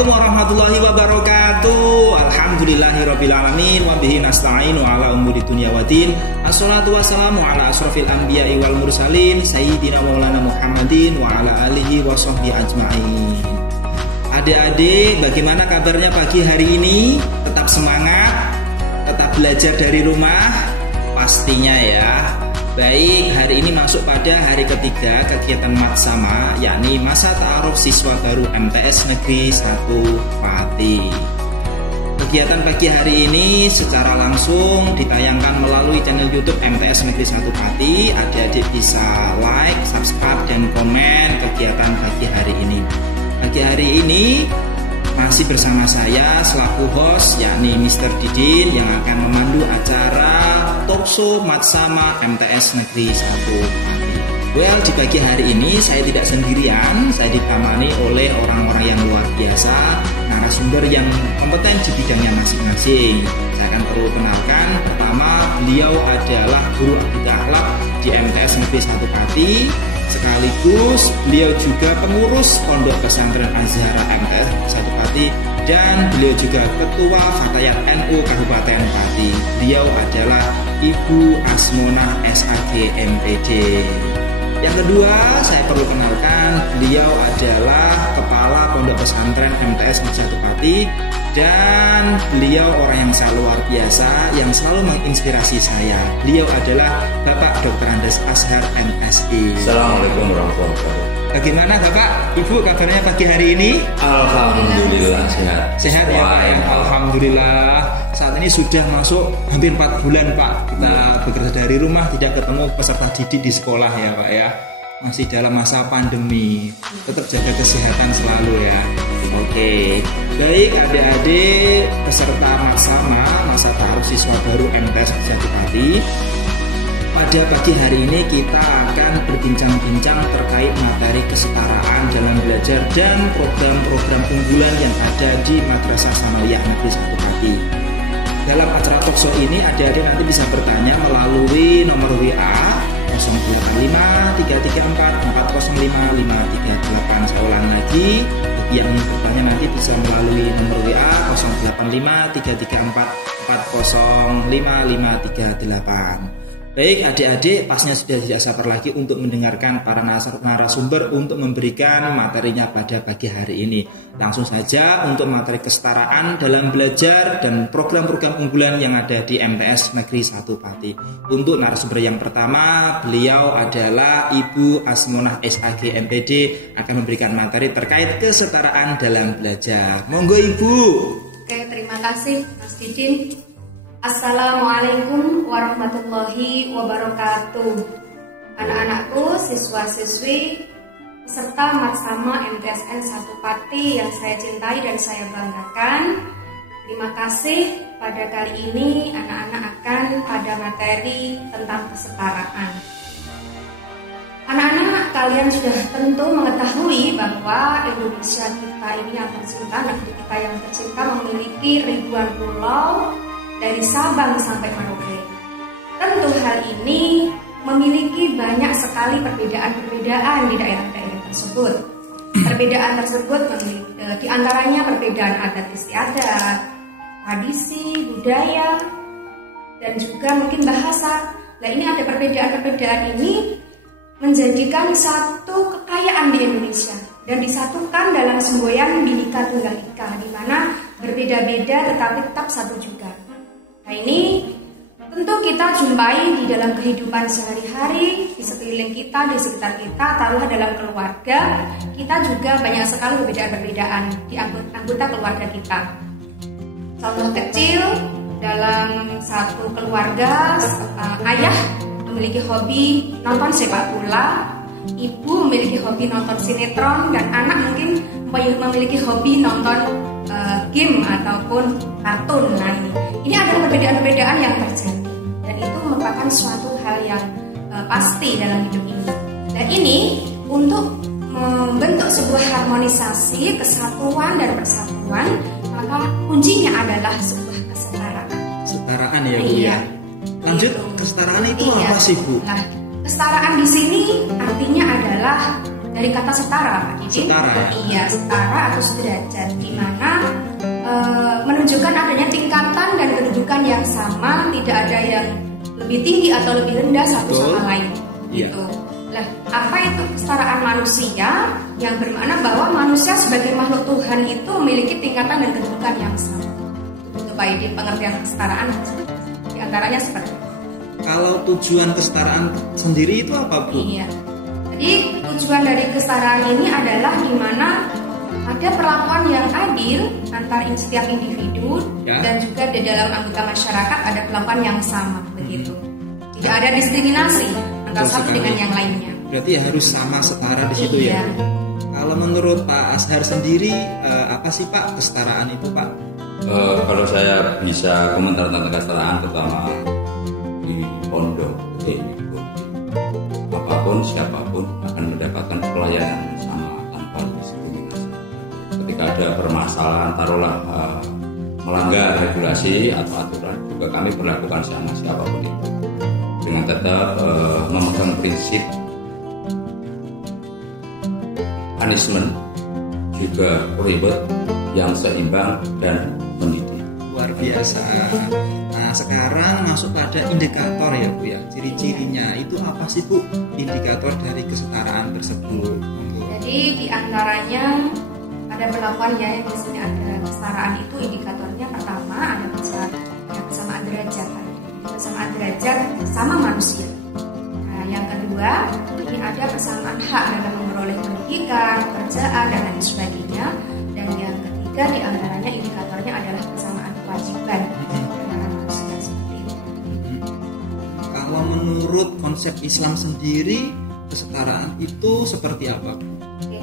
Assalamualaikum warahmatullahi wabarakatuh. Alhamdulillahirabbil alamin wa bihi nasta'inu ala umuri dunya waddin. Assalatu wassalamu ala asrofil anbiya'i wal mursalin sayyidina maulana Muhammadin wa ala alihi wa sahbihi ajma'in. Adik-adik, bagaimana kabarnya pagi hari ini? Tetap semangat? Tetap belajar dari rumah? Pastinya ya. Baik, hari ini masuk pada hari ketiga kegiatan Matsama, yakni Masa Ta'aruf Siswa Baru MTS Negeri 1 Pati. Kegiatan pagi hari ini secara langsung ditayangkan melalui channel YouTube MTS Negeri 1 Pati. Adik-adik bisa like, subscribe, dan komen kegiatan pagi hari ini. Pagi hari ini masih bersama saya selaku host, yakni Mr. Didin, yang akan memandu acara Talkshow Matsama MTS Negeri 1 Pati. Well, di pagi hari ini saya tidak sendirian, saya ditemani oleh orang-orang yang luar biasa, narasumber yang kompeten di bidangnya masing-masing. Saya akan perlu kenalkan, pertama beliau adalah guru akhlak di MTS Negeri 1 Pati, sekaligus beliau juga pengurus Pondok Pesantren Azhara MTS 1 Pati, dan beliau juga Ketua Fatayat NU Kabupaten Pati. Beliau adalah Ibu Asmonah SAG MPD. Yang kedua, saya perlu kenalkan, beliau adalah Kepala Pondok Pesantren MTS Negeri 1 Pati, dan beliau orang yang sangat luar biasa yang selalu menginspirasi saya. Beliau adalah Bapak Dr. Andes Ashar MSI. Assalamualaikum warahmatullahi wabarakatuh. Bagaimana Bapak, Ibu kabarnya pagi hari ini? Alhamdulillah sehat. Sehat ya Pak ya? Alhamdulillah. Saat ini sudah masuk hampir 4 bulan Pak kita bekerja dari rumah, tidak ketemu peserta didik di sekolah ya Pak ya. Masih dalam masa pandemi, tetap jaga kesehatan selalu ya. Oke, baik adik-adik peserta Matsama Masa Ta'aruf Siswa Baru MTS Negeri 1 Pati. Pada pagi hari ini kita akan berbincang-bincang terkait materi kesetaraan dalam belajar dan program-program unggulan yang ada di Madrasah Sanawiyah Negeri 1 Pati. Dalam acara talkshow ini adik-adik nanti bisa bertanya melalui nomor WA 085 334 405 538. Saya ulang lagi, yang ingin bertanya nanti bisa melalui nomor WA 085 334 405 538. Baik adik-adik, pastinya sudah tidak sabar lagi untuk mendengarkan para narasumber untuk memberikan materinya pada pagi hari ini. Langsung saja untuk materi kesetaraan dalam belajar dan program-program unggulan yang ada di MTS Negeri 1 Pati. Untuk narasumber yang pertama, beliau adalah Ibu Asmonah SAG MPD, akan memberikan materi terkait kesetaraan dalam belajar. Monggo Ibu. Oke, terima kasih Mas Didin. Assalamualaikum warahmatullahi wabarakatuh. Anak-anakku, siswa-siswi, peserta Matsama MTSN 1 Pati yang saya cintai dan saya banggakan. Terima kasih, pada kali ini anak-anak akan pada materi tentang kesetaraan. Anak-anak, kalian sudah tentu mengetahui bahwa Indonesia kita ini yang tercinta, negeri kita yang tercinta, memiliki ribuan pulau dari Sabang sampai Merauke. Tentu hal ini memiliki banyak sekali perbedaan-perbedaan di daerah-daerah tersebut. Perbedaan tersebut diantaranya perbedaan adat istiadat, tradisi, budaya, dan juga mungkin bahasa. Nah, ini ada perbedaan-perbedaan ini menjadikan satu kekayaan di Indonesia dan disatukan dalam semboyan Bhinneka Tunggal Ika, di mana berbeda-beda tetapi tetap satu juga. Nah, ini tentu kita jumpai di dalam kehidupan sehari-hari, di sekeliling kita, di sekitar kita, taruhlah dalam keluarga, kita juga banyak sekali perbedaan-perbedaan di anggota keluarga kita. Contoh kecil, dalam satu keluarga, ayah memiliki hobi nonton sepak bola, ibu memiliki hobi nonton sinetron, dan anak mungkin memiliki hobi nonton game ataupun kartun. Nah, ini adalah perbedaan-perbedaan yang terjadi, dan itu merupakan suatu hal yang pasti dalam hidup ini. Dan ini untuk membentuk sebuah harmonisasi, kesatuan dan persatuan, maka kuncinya adalah sebuah kesetaraan. Kesetaraan ya Bu ya. Lanjut, kesetaraan itu apa sih Bu? Nah, kesetaraan di sini artinya adalah dari kata setara, Pak Didin. Setara. Iya, setara atau sederajat, di mana menunjukkan adanya tingkatan dan kedudukan yang sama, tidak ada yang lebih tinggi atau lebih rendah satu sama lain. Iya. Gitu. Nah, apa itu kesetaraan manusia? Yang bermakna bahwa manusia sebagai makhluk Tuhan itu memiliki tingkatan dan kedudukan yang sama. Itu Pak Didin, pengertian kesetaraan di antaranya seperti itu. Kalau tujuan kesetaraan sendiri itu apa, Bu? Iya. Jadi tujuan dari kesetaraan ini adalah di mana ada perlakuan yang adil antara setiap individu dan juga di dalam anggota masyarakat ada perlakuan yang sama begitu. Tidak ada diskriminasi antara satu dengan yang lainnya. Berarti harus sama setara di situ ya. Kalau menurut Pak Azhar sendiri apa sih Pak kesetaraan itu, Pak? Kalau saya bisa komentar tentang kesetaraan, terutama di pondok, apapun siapapun akan mendapatkan pelayanan sama tanpa diskriminasi. Ketika ada permasalahan, taruhlah melanggar regulasi atau aturan, juga kami berlakukan sama siapapun itu, dengan tetap memegang prinsip punishment juga reward yang seimbang dan mendidik. Luar biasa. Nah, sekarang masuk pada indikator ya, Bu ya. Ciri-cirinya itu apa sih, Bu? Indikator dari kesetaraan tersebut. Jadi di antaranya ada perlakuan ya, yang maksudnya ada kesetaraan itu indikatornya pertama ada kesamaan derajat. Kesamaan derajat sama manusia. Nah, yang kedua ini ada persamaan hak dalam memperoleh pendidikan, pekerjaan dan lain sebagainya. Dan yang ketiga di antaranya indikatornya adalah kesamaan kewajiban antara manusia seperti itu. Kalau menurut konsep Islam sendiri kesetaraan itu seperti apa? Oke.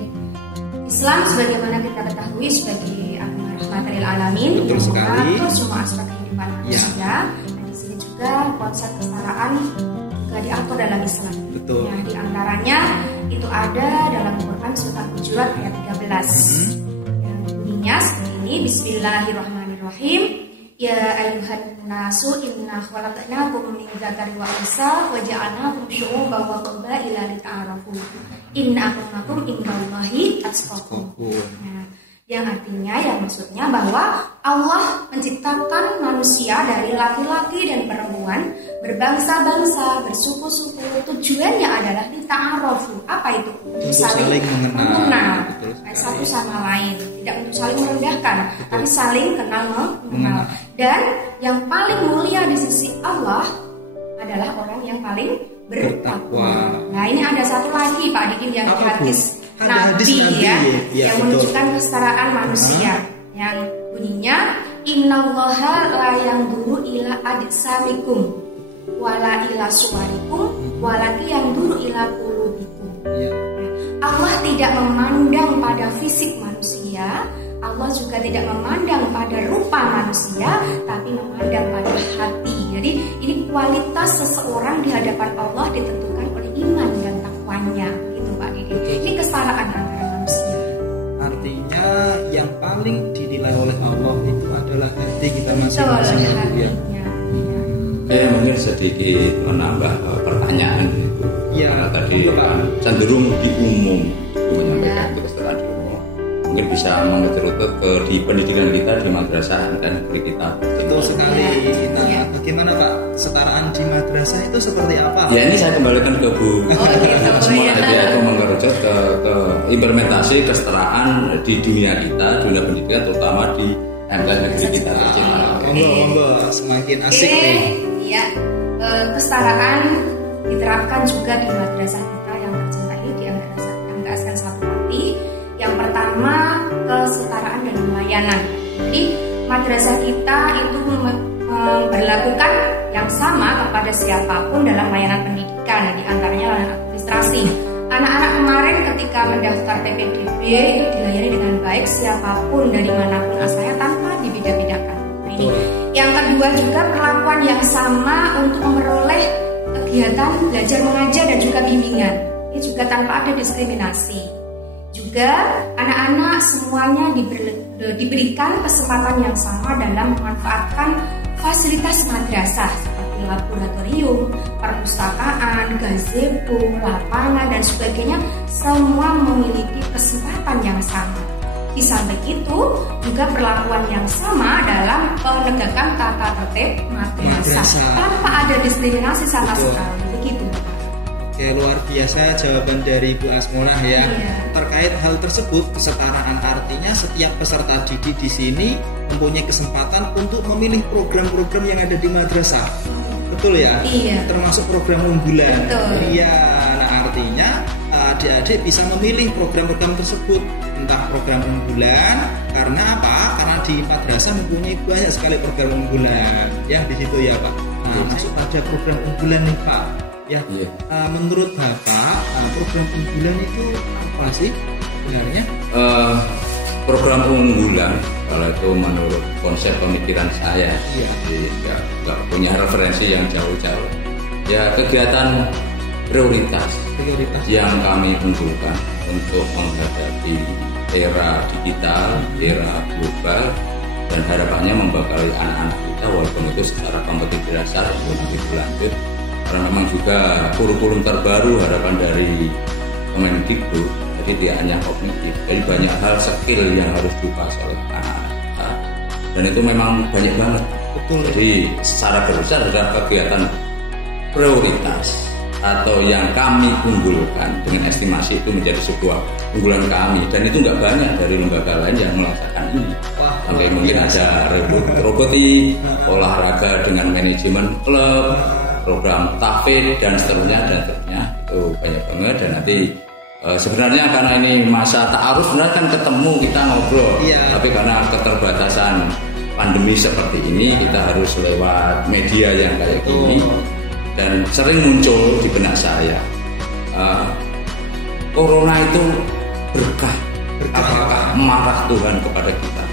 Islam sebagaimana kita ketahui sebagai agama rahmatan lil alamin, betul sekali, mengatur semua aspek kehidupan manusia. Dan di sini juga konsep kesetaraan juga diatur dalam Islam. Betul. Nah, di antaranya itu ada dalam Quran surat Hujurat ayat 13. Yang bunyinya seperti ini, Bismillahirrahmanirrahim. Ya ayyuhan nasu inna khalaqnakum min dzakari wa unsa wa ja'alnakum syu'uban wa qabaila lita'arafu. Inna akramakum indallahi atqakum. Nah, yang artinya, yang maksudnya bahwa Allah menciptakan manusia dari laki-laki dan perempuan, berbangsa-bangsa, bersuku-suku. Tujuannya adalah lita'arafu. Apa itu? Untuk saling mengenal satu sama lain. Tidak untuk saling merendahkan, tapi saling kenal mengenal. Dan yang paling mulia di sisi Allah adalah orang yang paling bertakwa. Nah, ini ada satu lagi Pak Didin yang di hadis Nabi ya, yang menunjukkan kesetaraan manusia. Yang bunyinya innallaha la yanzuru ila ajsamikum wala ila suwarikum walaki yanzuru ila qulubikum. Allah tidak memandang pada fisik manusia, Allah juga tidak memandang pada rupa manusia, tapi memandang pada hati. Jadi ini kualitas seseorang di hadapan Allah ditentukan oleh iman dan takwanya, gitu Pak Didi. Ini kesetaraan antara manusia. Artinya yang paling dinilai oleh Allah itu adalah hati kita masing-masing. Saya mungkin sedikit menambah pertanyaan itu. Ya, karena tadi kan cenderung di umum menyampaikan itu kesetaraan di umum. Mungkin bisa mengerucut ke di pendidikan kita di madrasah dan negeri kita. Betul sekali. Nah, bagaimana Pak kesetaraan di madrasah itu seperti apa? Ya, ini saya kembalikan ke Bu. Semua dia itu mengerucut ke implementasi kesetaraan di dunia kita, dunia pendidikan, terutama di MTS negeri kita. Monggo, semakin asik nih. Iya, kesetaraan diterapkan juga di madrasah kita yang tercinta ini, di MTSN Satupati. Yang pertama, kesetaraan dalam pelayanan. Jadi madrasah kita itu memperlakukan yang sama kepada siapapun dalam layanan pendidikan, di antaranya layanan administrasi. Anak-anak kemarin ketika mendaftar PPDB itu dilayani dengan baik siapapun dari manapun asalnya tanpa dibeda-bedakan. Nah, ini. Yang kedua juga perlakuan yang sama untuk memperoleh kegiatan belajar mengajar dan juga bimbingan. Ini juga tanpa ada diskriminasi. Juga anak-anak semuanya diberikan kesempatan yang sama dalam memanfaatkan fasilitas madrasah seperti seperti laboratorium, perpustakaan, gazebo, lapangan, dan sebagainya, semua memiliki kesempatan yang sama. Di samping itu, juga perlakuan yang sama dalam penegakan tata tertib madrasah tanpa ada diskriminasi sama sekali. Begitu. Ya, luar biasa jawaban dari Bu Asmonah ya. Terkait hal tersebut, kesetaraan artinya setiap peserta didik di sini mempunyai kesempatan untuk memilih program-program yang ada di madrasah. Betul ya? Iya. Termasuk program unggulan. Betul. Iya. Nah, artinya adik-adik bisa memilih program-program tersebut, entah program unggulan. Karena apa? Karena di madrasah mempunyai banyak sekali program unggulan. Ya, di situ ya Pak. Nah, masuk pada program unggulan nih Pak. Ya, menurut Bapak, program unggulan itu apa sih sebenarnya? Program unggulan, kalau itu menurut konsep pemikiran saya, jadi nggak punya referensi yang jauh-jauh. Ya, kegiatan prioritas yang kami unggulkan untuk menghadapi era digital, era global, dan harapannya membekali anak-anak kita walaupun itu secara kompetitif dasar untuk nanti berlanjut. Karena memang juga kurikulum terbaru harapan dari Kemendikbud, jadi tidak hanya kognitif, jadi banyak hal skill yang harus dikuasai oleh anak-anak kita, dan itu memang banyak banget. Betul. Jadi secara besar adalah kegiatan prioritas atau yang kami unggulkan dengan estimasi itu menjadi sebuah unggulan kami, dan itu nggak banyak dari lembaga lain yang melaksanakan ini. Sampai mungkin ada robotik, olahraga dengan manajemen klub, program tahfidz dan seterusnya itu banyak banget. Dan nanti sebenarnya karena ini masa ta'aruf sebenarnya kan ketemu kita ngobrol, tapi karena keterbatasan pandemi seperti ini kita harus lewat media yang kayak gini. Dan sering muncul di benak saya, corona itu berkah. Apakah marah Tuhan kepada kita?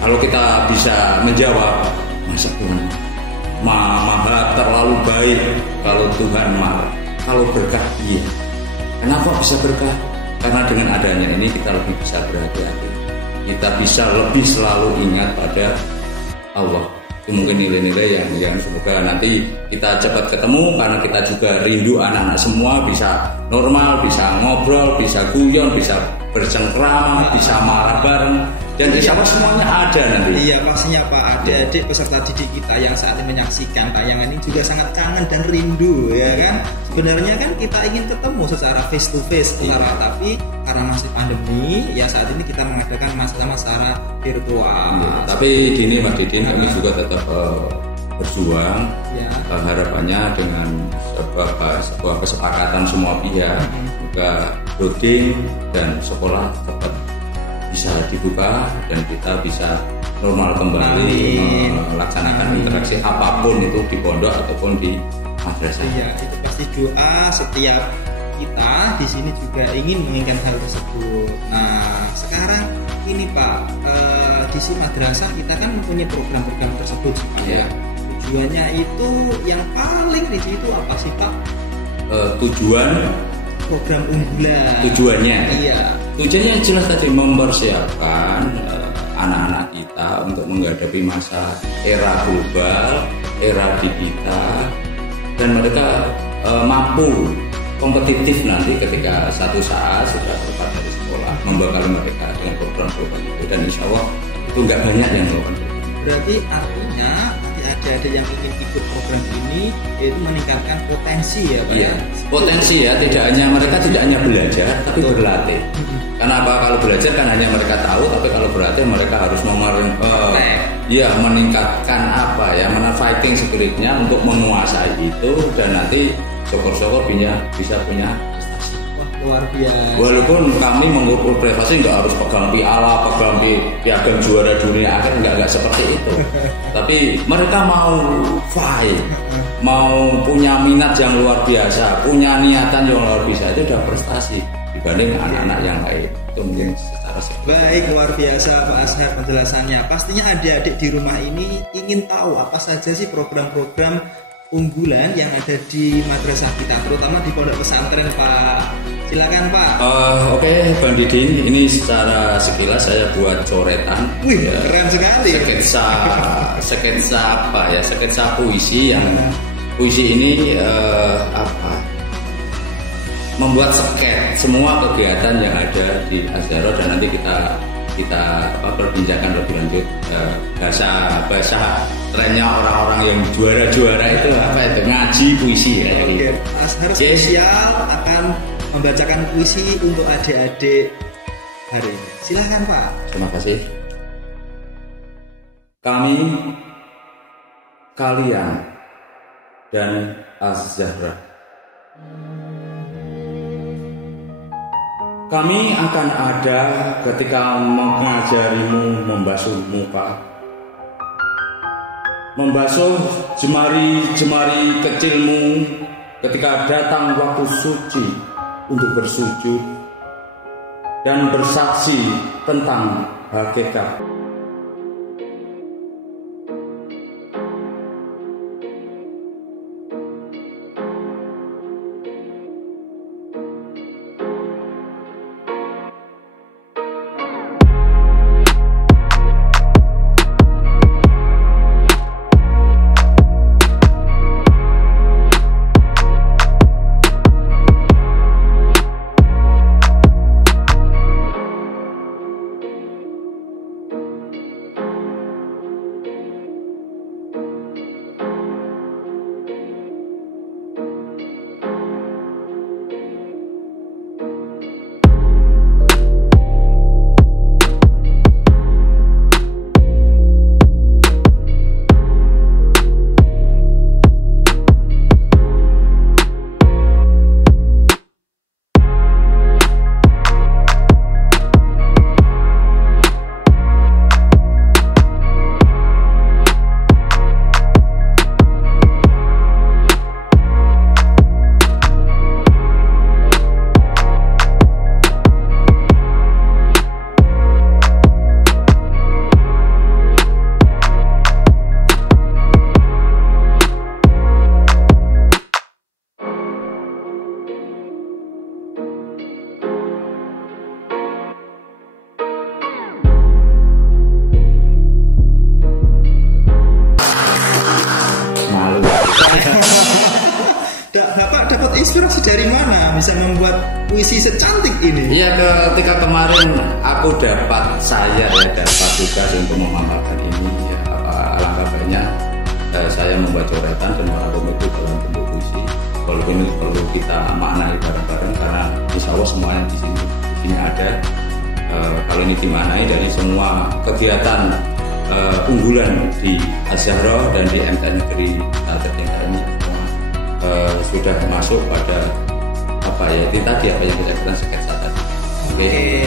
Kalau kita bisa menjawab, masa Tuhan maha terlalu baik kalau Tuhan marah? Kalau berkah, iya. Kenapa bisa berkah? Karena dengan adanya ini kita lebih bisa berhati-hati. Kita bisa lebih selalu ingat pada Allah. Itu mungkin nilai-nilai yang semoga nanti kita cepat ketemu, karena kita juga rindu anak-anak semua bisa normal, bisa ngobrol, bisa guyon, bisa bercengkrama, bisa marah bareng. Dan insya Allah semuanya ada nanti. Iya, pastinya Pak. Adik-adik peserta didik kita yang saat ini menyaksikan tayangan ini juga sangat kangen dan rindu, ya kan? Sebenarnya kan kita ingin ketemu secara face to face, tapi karena masih pandemi, ya saat ini kita mengadakan masalah secara virtual. Tapi gini Mas Didin, kami juga tetap berjuang. Harapannya dengan sebuah kesepakatan semua pihak, juga coding dan sekolah tetap bisa dibuka dan kita bisa normal kembali melaksanakan interaksi apapun itu di pondok ataupun di madrasah. Iya, itu pasti doa setiap kita di sini juga ingin menginginkan hal tersebut. Nah, sekarang ini Pak, di sini madrasah kita kan mempunyai program-program tersebut ya. Tujuannya itu yang paling rinci itu apa sih Pak? Tujuan program unggulan. Tujuannya? Iya. Tujuannya jelas tadi, mempersiapkan anak-anak kita untuk menghadapi masa era global, era digital, dan mereka mampu kompetitif nanti ketika satu saat sudah keluar dari sekolah, membekali mereka dengan program-program itu. Dan insya Allah itu nggak banyak yang melakukan. Berarti artinya adik-adik yang ingin ikut program ini itu meningkatkan potensi ya Pak? Iya, potensi ya, mereka tidak hanya belajar tapi berlatih. Karena apa? Kalau belajar kan hanya mereka tahu, tapi kalau berlatih mereka harus meningkatkan fighting spiritnya untuk menguasai itu, dan nanti syukur-syukur bisa punya prestasi. Wah, luar biasa. Walaupun kami mengukur prestasi nggak harus pegang piala, pegang piagam juara dunia, nggak seperti itu. Tapi mereka mau fight, mau punya minat yang luar biasa, punya niatan yang luar biasa, itu udah prestasi dibanding anak-anak yang lain. Itu mungkin secara baik, luar biasa Pak Ashar penjelasannya. Pastinya adik-adik di rumah ini ingin tahu apa saja sih program-program unggulan yang ada di madrasah kita, terutama di pondok pesantren Pak Silakan Pak. Oke, Bang Didi, ini secara sekilas saya buat coretan. Wih, keren sekali. Sketsa apa ya? Sketsa puisi yang puisi ini membuat sket semua kegiatan yang ada di Azharo, dan nanti kita perbincangkan lebih lanjut bahasa trennya orang-orang yang juara itu ngaji puisi ya. Oke, Azharo spesial akan membacakan puisi untuk adik-adik hari ini. Silahkan Pak. Terima kasih. Kami, kalian, dan Az-Zahra. Kami akan ada ketika mengajarimu membasuh muka, membasuh jemari-jemari kecilmu ketika datang waktu suci untuk bersujud dan bersaksi tentang hakikat. Bapak dapat inspirasi dari mana bisa membuat puisi secantik ini? Iya, ketika kemarin aku saya dapat tugas untuk memamerkan ini, ya, alangkah baiknya saya membuat coretan dan merangkum itu dalam bentuk puisi. Walaupun ini perlu kita maknai bareng-bareng, karena insya Allah semuanya di sini ada. Kalau ini dimaknai dari semua kegiatan unggulan di Azharo dan di MTN Negeri tertinggal ini sudah masuk pada itu tadi yang kita katakan sketsa tadi. Oke,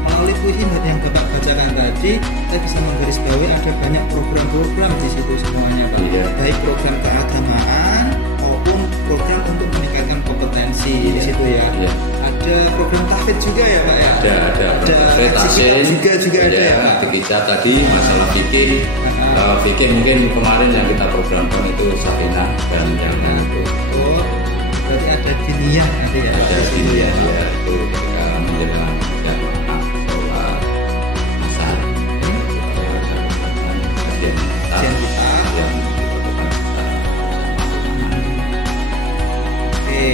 melalui puisi yang Bapak bacakan tadi, kita bisa menggarisbawahi ada banyak program-program di situ semuanya, Pak. Iya. Baik program keagamaan maupun program untuk meningkatkan kompetensi di situ ya. Iya. Ada program tahfidz juga ya, Pak ya. Ada juga ada ya, Pak. Kita tadi masalah fikih. Fikih mungkin kemarin yang kita programkan itu Safinah dan yang itu. Oh, berarti ada diniyah nanti ya. Ada diniyah ya, itu ketika menjelang jamaah sholat asar. Kajian kita yang Oke,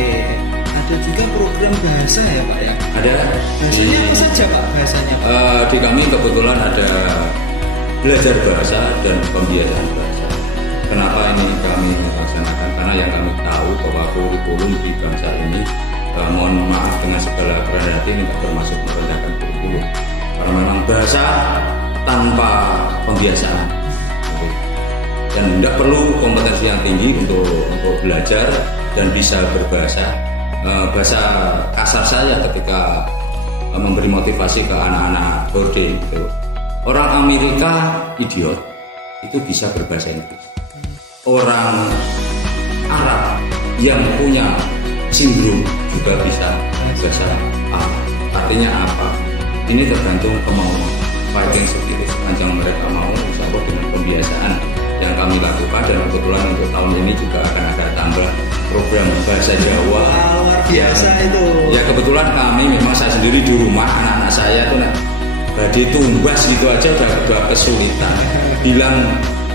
ada juga program bahasa ya Pak ya. Ada. Bahasanya apa saja Pak bahasanya? Di kami kebetulan ada belajar bahasa dan pembiayaan bahasa. Kenapa ini kami laksanakan? Karena yang kami tahu bahwa kurikulum di bangsa ini, mohon maaf dengan segala kerendahan hati, tidak termasuk merendahkan kurikulum. Karena memang bahasa tanpa pembiasaan, dan tidak perlu kompetensi yang tinggi untuk belajar dan bisa berbahasa. Bahasa kasar saya ketika memberi motivasi ke anak-anak boarding gitu. Orang Amerika idiot itu bisa berbahasa Inggris. Orang Arab yang punya sindrom juga bisa bahasa Arab. Artinya apa? Ini tergantung kemauan. Fighting spirit sepanjang mereka mau, insya Allah dengan pembiasaan yang kami lakukan, dan kebetulan untuk tahun ini juga akan ada tambah program bahasa Jawa. Luar biasa itu. Ya kebetulan kami memang saya sendiri di rumah, anak-anak saya tuh badhe tumbas gitu aja udah kesulitan. Bilang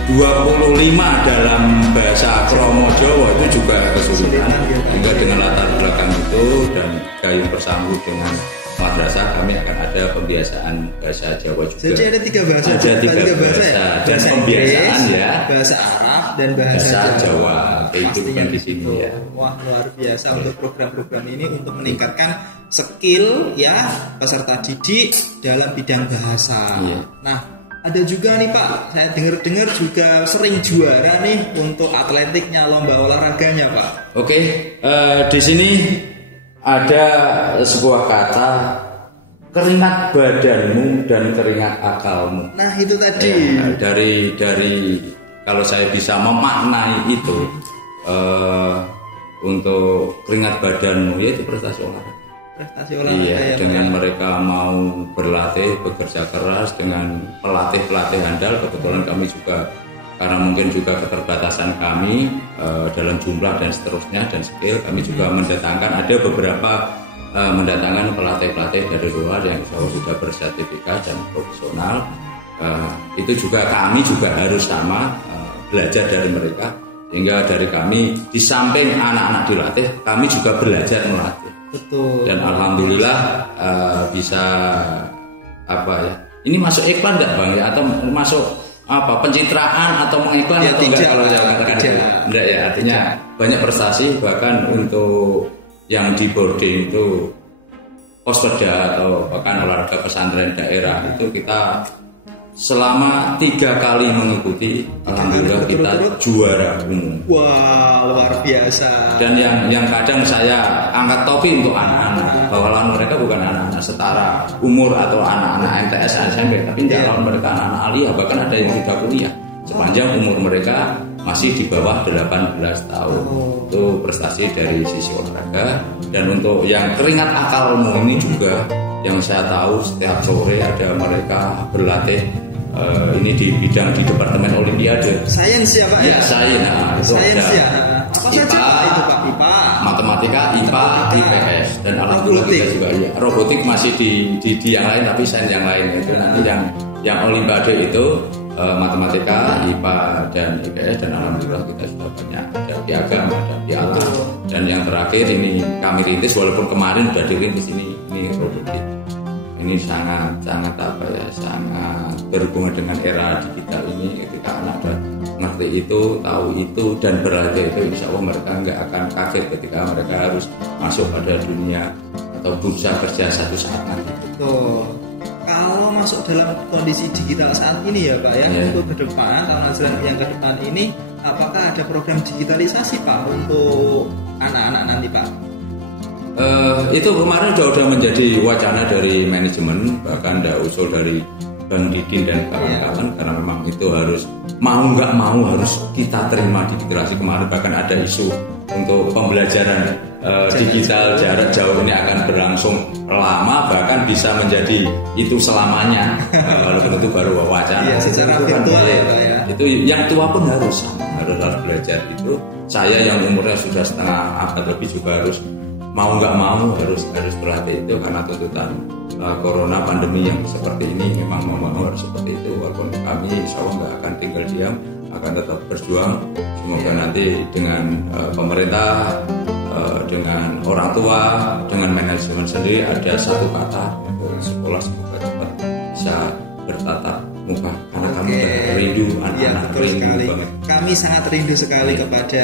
25 dalam bahasa Kromo Jawa itu juga kesulitan. Sehingga dengan latar belakang itu dan gayung bersambut dengan madrasah kami akan ada pembiasaan bahasa Jawa juga. Jadi ada 3 bahasa. Ada 3 bahasa ya? Bahasa pembiasaan Inggris, ya. Bahasa Arab dan bahasa Jawa. Itu kan di sini ya. Wah, luar biasa untuk program-program ini untuk meningkatkan skill ya peserta didik dalam bidang bahasa. Iya. Nah, ada juga nih Pak, saya dengar juga sering juara nih untuk atletiknya, lomba olahraganya Pak. Oke, di sini ada sebuah kata keringat badanmu dan keringat akalmu. Nah itu tadi. Dari kalau saya bisa memaknai itu untuk keringat badanmu yaitu prestasi olahraga. Iya, dengan mereka mau berlatih, bekerja keras dengan pelatih handal. Kebetulan kami juga karena mungkin juga keterbatasan kami dalam jumlah dan seterusnya dan skill, kami juga ada beberapa mendatangkan pelatih dari luar yang sudah bersertifikat dan profesional. Itu juga kami juga harus sama belajar dari mereka, sehingga dari kami di samping anak-anak dilatih, kami juga belajar melatih. Betul. Dan alhamdulillah bisa ini masuk iklan enggak Bang ya, atau masuk pencitraan atau mengiklan ya, atau tidak, enggak kalau saya katakan enggak ya, artinya banyak prestasi. Bahkan untuk yang di boarding itu Posperda atau bahkan olahraga pesantren daerah itu kita selama 3 kali mengikuti, alhamdulillah kita juara umum. Wah, luar biasa. Dan yang kadang saya angkat topi untuk anak-anak, bahwa lawan mereka bukan anak-anak setara umur atau anak-anak MTS SMP, tapi lawan mereka anak-anak aliyah, bahkan ada yang sudah kuliah sepanjang umur mereka masih di bawah 18 tahun. Itu prestasi dari sisi olahraga. Dan untuk yang keringat akalmu ini juga yang saya tahu setiap sore ada mereka berlatih ini di bidang di Departemen Olimpiade. Sains ya Pak? Ya, sains. Itu sains ada ya. Apa saja itu Pak? IPA, matematika, IPA, IPS, dan alhamdulillah kita juga ya. Robotik masih di yang lain, tapi sains yang lain itu nanti yang Olimpiade itu matematika, IPA dan IPS, dan alhamdulillah kita sudah banyak ada piagam, ada piala. Dan yang terakhir ini kami rintis, walaupun kemarin sudah dirintis ini robotik. Ini sangat sangat berhubungan dengan era digital ini. Ketika anak sudah ngerti itu, tahu itu, dan berlatih itu, insya Allah mereka nggak akan kaget ketika mereka harus masuk pada dunia atau bursa kerja satu saat nanti. Betul. Kalau masuk dalam kondisi digital saat ini ya Pak ya, untuk ke depan, tahun ajaran yang ke depan ini, apakah ada program digitalisasi Pak untuk anak-anak nanti Pak? Itu kemarin sudah menjadi wacana dari manajemen, bahkan ada usul dari Bang Didin dan kawan-kawan, karena memang itu harus mau nggak mau harus kita terima digitalisasi. Kemarin bahkan ada isu untuk pembelajaran digital jarak jauh ini akan berlangsung lama, bahkan bisa menjadi itu selamanya. Walaupun itu baru wacana. Ya, secara virtual ya Pak ya. Itu yang tua pun harus belajar itu. Saya yang umurnya sudah setengah abad lebih juga harus mau nggak mau harus berlatih itu, karena tuntutan corona pandemi yang seperti ini memang mau harus seperti itu. Walaupun kami insya Allah nggak akan tinggal diam, akan tetap berjuang. Semoga nanti dengan pemerintah, dengan orang tua, dengan manajemen sendiri ada satu kata untuk sekolah semoga cepat bisa bertatap muka, karena kami rindu anak-anak, rindu banget. Kami sangat rindu sekali kepada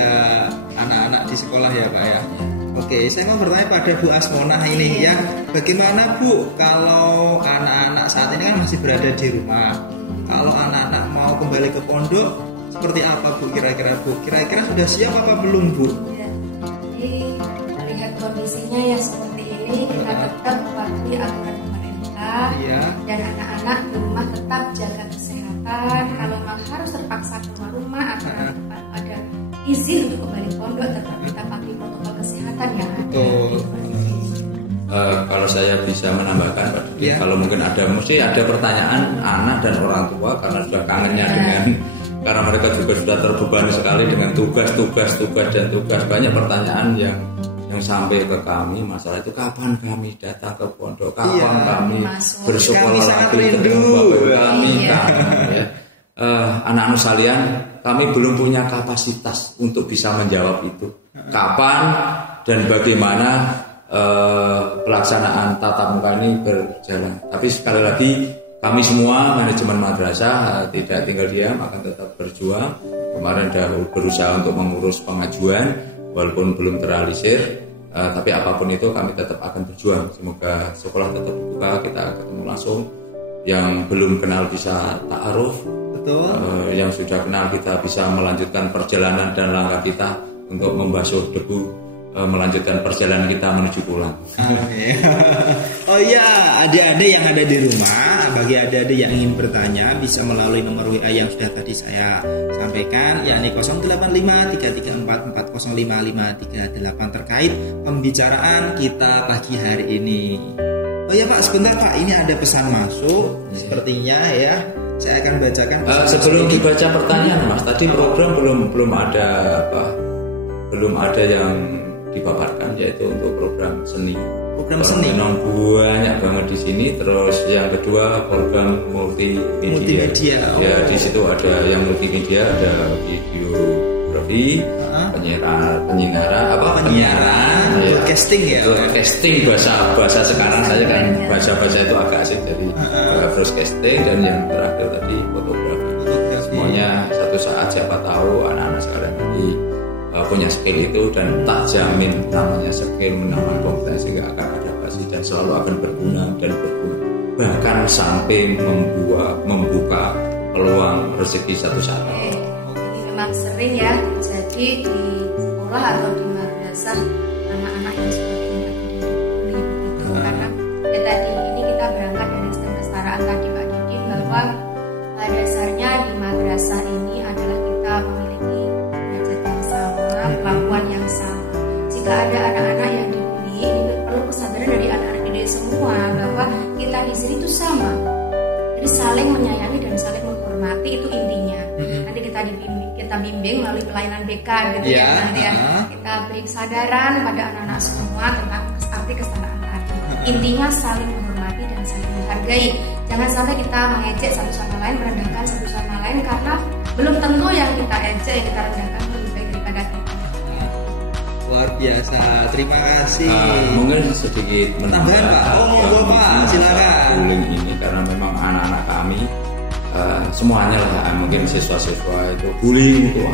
anak-anak di sekolah ya Pak ya. Oke, saya mau bertanya pada Bu Asmonah ini ya, bagaimana Bu kalau anak-anak saat ini kan masih berada di rumah, kalau anak-anak mau kembali ke pondok seperti apa Bu kira-kira Bu? Kira-kira sudah siap apa belum Bu? Ya, jadi melihat kondisinya yang seperti ini, kita tetap patuhi aturan pemerintah dan anak-anak di rumah tetap jaga kesehatan. Kalau memang harus terpaksa keluar rumah atau ada izin untuk kembali pondok, tetap kita patuhi protokol kesehatan yang ada. Kalau saya bisa menambahkan Pak Didi, kalau mungkin mesti ada pertanyaan anak dan orang tua karena sudah kangennya karena mereka juga sudah terbebani sekali dengan tugas. Banyak pertanyaan yang sampai ke kami masalah itu, kapan kami datang ke pondok, kapan kami bersekolah lagi ketemu bapak kami. Ya. Anak-anak sekalian, kami belum punya kapasitas untuk bisa menjawab itu. Kapan dan bagaimana pelaksanaan tatap muka ini berjalan. Tapi sekali lagi, kami semua manajemen madrasah tidak tinggal diam, akan tetap berjuang. Kemarin sudah berusaha untuk mengurus pengajuan, walaupun belum terrealisir, tapi apapun itu kami tetap akan berjuang. Semoga sekolah tetap dibuka, kita ketemu langsung. Yang belum kenal bisa ta'aruf, yang sudah kenal kita bisa melanjutkan perjalanan dan langkah kita untuk membasuh debu, melanjutkan perjalanan kita menuju pulang. Amin. Oh iya, adik-adik yang ada di rumah, bagi adik-adik yang ingin bertanya bisa melalui nomor WA yang sudah tadi saya sampaikan, yakni 085334405538 terkait pembicaraan kita pagi hari ini. Oh iya Pak, sebentar Pak, ini ada pesan masuk, sepertinya ya. Saya akan bacakan. Sebelum dibaca pertanyaan, Mas, tadi program belum ada yang dipaparkan, yaitu untuk program seni. Program seni memang banyak banget di sini. Terus yang kedua program multimedia. Ya, di situ ada yang multimedia, ada videografi, penyiaran, broadcasting ya. Broadcasting bahasa sekarang saya kan baca itu agak asing, jadi broadcasting, dan yang terakhir tadi fotografi. Semuanya satu saat siapa tahu anak-anak sekalian tadi punya skill itu, dan tak jamin namanya skill menambah kompetensi nggak akan ada basi dan selalu akan berguna bahkan sampai membuka peluang rezeki satu saat. Ini memang sering ya, jadi di sekolah atau di madrasah anak-anak yang seperti ini begitu. Karena ya tadi ini kita berangkat dari kesetaraan tadi Pak Didin, bahwa pada dasarnya di madrasah ini adalah kita memiliki perlakuan yang sama. Jika ada anak-anak yang dibully, ini perlu kesadaran dari anak-anak didik semua bahwa kita di sini itu sama. Jadi saling menyayangi dan saling menghormati, itu intinya. Nanti kita bimbing melalui pelayanan BK gitu ya. Nanti ya kita beri kesadaran pada anak-anak semua tentang arti kesetaraan tadi. Intinya saling menghormati dan saling menghargai. Jangan sampai kita mengejek satu sama lain, merendahkan satu sama lain, karena belum tentu yang kita ejek, yang kita rendahkan lebih baik daripada kita. Luar biasa, terima kasih. Mungkin sedikit menambah Pak, silakan. Bullying ini karena memang anak-anak kami semuanya lah, mungkin siswa-siswa itu bullying itu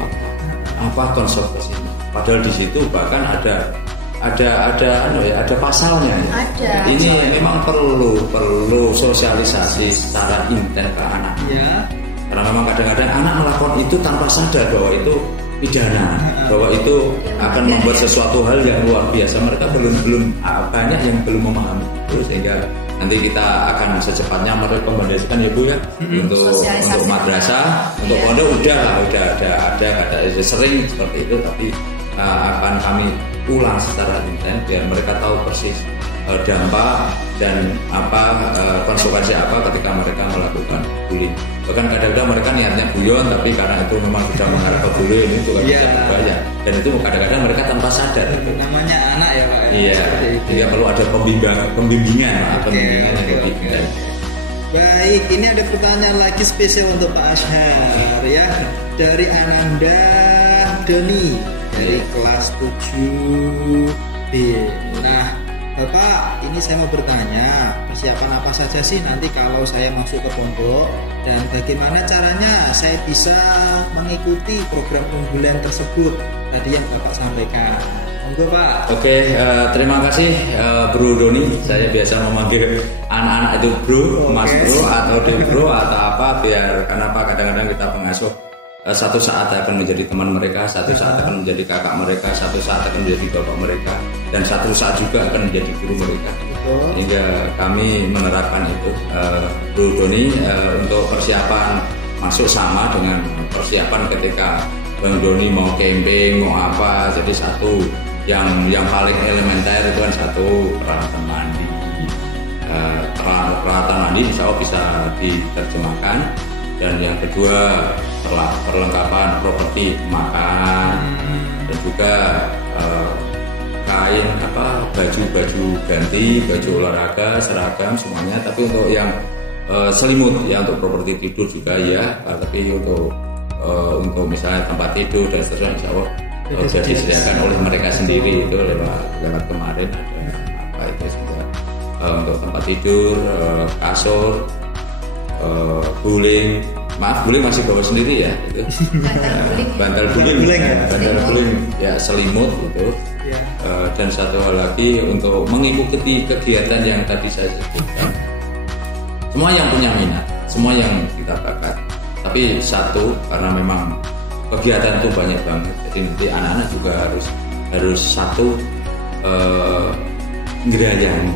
apa konsekuensinya. Padahal di situ bahkan ada pasalnya ya. Ada. Ini memang perlu sosialisasi secara intens ke anak. Ya. Karena memang kadang-kadang anak melakukan itu tanpa sadar bahwa itu pidana, bahwa itu akan membuat sesuatu hal yang luar biasa. Mereka belum banyak yang belum memahami itu, sehingga nanti kita akan secepatnya merekomendasikan ya Bu ya, untuk madrasah, untuk pondok udah ada sering seperti itu, tapi akan kami ulang secara intens biar mereka tahu persis dampak dan konsekuensi apa ketika mereka melakukan bullying. Bahkan kadang-kadang mereka niatnya guyon, tapi karena itu memang sudah mengarah ke bullying, itu kan bisa berbahaya. Dan itu kadang-kadang mereka tanpa sadar. Namanya anak ya Pak. Iya. Jadi perlu ada pembimbingan yang lebih baik. Baik, ini ada pertanyaan lagi spesial untuk Pak Ashar ya, dari Ananda Doni dari kelas 7B. Nah, Bapak, ini saya mau bertanya, persiapan apa saja sih nanti kalau saya masuk ke pondok, dan bagaimana caranya saya bisa mengikuti program unggulan tersebut tadi yang Bapak sampaikan. Monggo Pak. Oke, terima kasih Bro Doni. Saya biasa memanggil anak-anak itu Bro, Mas Bro atau De Bro atau apa, biar kenapa kadang-kadang kita pengasuh satu saat akan menjadi teman mereka, satu saat akan menjadi kakak mereka, satu saat akan menjadi bapak mereka, dan satu saat juga akan menjadi guru mereka. Sehingga kami menerapkan itu. Bro Doni, untuk persiapan masuk sama dengan persiapan ketika Bang Doni mau camping, mau apa. Jadi satu yang paling elementer itu kan satu peralatan mandi. Peralatan mandi insya Allah bisa diterjemahkan. Dan yang kedua perlengkapan properti makan dan juga kain baju ganti, baju olahraga, seragam semuanya. Tapi untuk yang selimut ya untuk properti tidur juga ya, tapi untuk misalnya tempat tidur dan seterusnya insya Allah sudah disediakan oleh mereka sendiri. Itu lewat kemarin ada itu sudah untuk tempat tidur, kasur, guling masih bawa sendiri ya itu bantal guling ya, selimut itu ya. Dan satu hal lagi untuk mengikuti kegiatan yang tadi saya sebutkan, semua yang punya minat, semua yang kita bakat. Tapi satu, karena memang kegiatan itu banyak banget, jadi nanti anak-anak juga harus satu ngerayani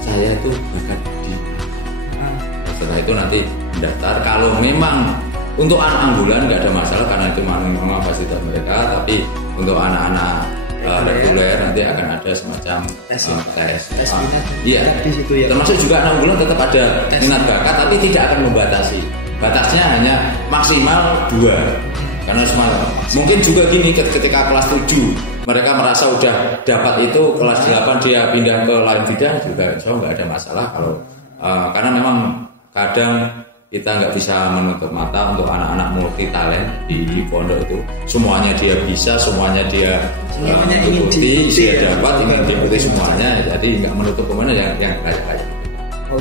saya itu bakat di. Setelah itu nanti mendaftar. Kalau memang untuk anak ambulan nggak ada masalah karena itu memang fasilitas mereka. Tapi untuk anak-anak reguler nanti akan ada semacam tes. Iya. Ya. Termasuk juga anak ambulan tetap ada minat bakat, tapi tidak akan membatasi. Batasnya hanya maksimal 2. Karena mungkin juga gini, ketika kelas 7 mereka merasa udah dapat itu, kelas 8 dia pindah ke lain bidang juga nggak ada masalah kalau karena memang kadang kita nggak bisa menutup mata untuk anak-anak multi talent di pondok itu. Semuanya dia bisa, semuanya dia ikuti, dia dapat, ingin diikuti semuanya. Jadi nggak menutup kemana yang kayak.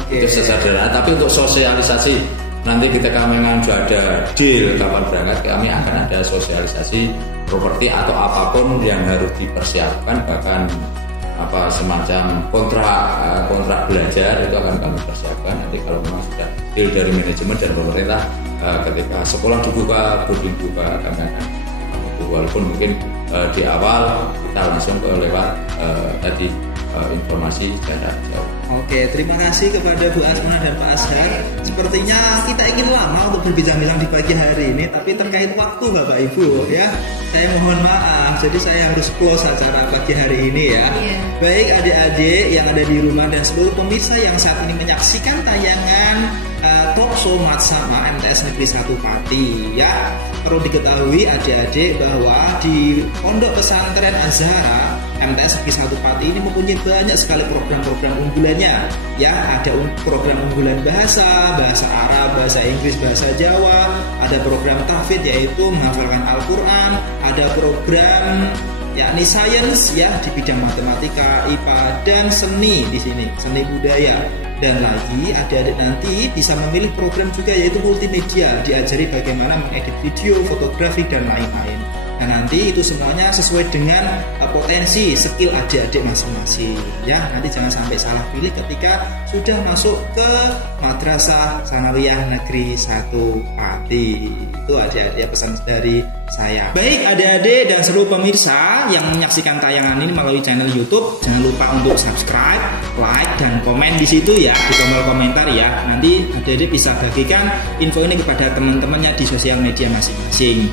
Itu sesederhana. Tapi untuk sosialisasi nanti ketika memang sudah ada deal kapan berangkat, kami akan ada sosialisasi properti atau apapun yang harus dipersiapkan, bahkan semacam kontrak belajar itu akan kami persiapkan. Nanti kalau memang sudah deal dari manajemen dan pemerintah, ketika sekolah dibuka, boarding dibuka, kami akan walaupun mungkin di awal kita langsung lewat tadi informasi jarak jauh. Oke, terima kasih kepada Bu Asmona dan Pak Azhar. Sepertinya kita ingin lama untuk berbincang-bincang di pagi hari ini, tapi terkait waktu Bapak Ibu ya, saya mohon maaf. Jadi saya harus close acara pagi hari ini ya. Baik adik-adik yang ada di rumah dan seluruh pemirsa yang saat ini menyaksikan tayangan talk show Matsama MTS Negeri 1 Pati ya. Perlu diketahui adik-adik bahwa di Pondok Pesantren Azhara MTS Negeri 1 Pati ini mempunyai banyak sekali program-program unggulannya ya. Ada program unggulan bahasa Arab, bahasa Inggris, bahasa Jawa. Ada program tahfidz yaitu menghafalkan Al-Quran. Ada program yakni sains ya di bidang matematika, IPA dan seni di sini, seni budaya. Dan lagi adik-adik nanti bisa memilih program juga yaitu multimedia, diajari bagaimana mengedit video, fotografi dan lain-lain. Nah nanti itu semuanya sesuai dengan potensi skill adik-adik masing-masing ya. Nanti jangan sampai salah pilih ketika sudah masuk ke Madrasah Sanawiyah Negeri 1 Pati. Itu adik-adik pesan dari saya. Baik adik-adik dan seluruh pemirsa yang menyaksikan tayangan ini melalui channel YouTube, jangan lupa untuk subscribe, like dan komen di situ ya, di tombol komentar ya. Nanti adik-adik bisa bagikan info ini kepada teman-temannya di sosial media masing-masing.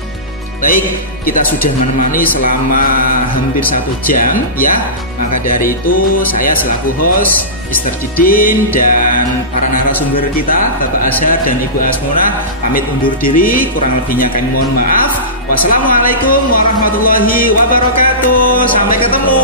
Baik, kita sudah menemani selama hampir 1 jam ya. Maka dari itu saya selaku host Mr. Didin dan para narasumber kita Bapak Azhar dan Ibu Asmona pamit undur diri. Kurang lebihnya kami mohon maaf. Wassalamualaikum warahmatullahi wabarakatuh. Sampai ketemu.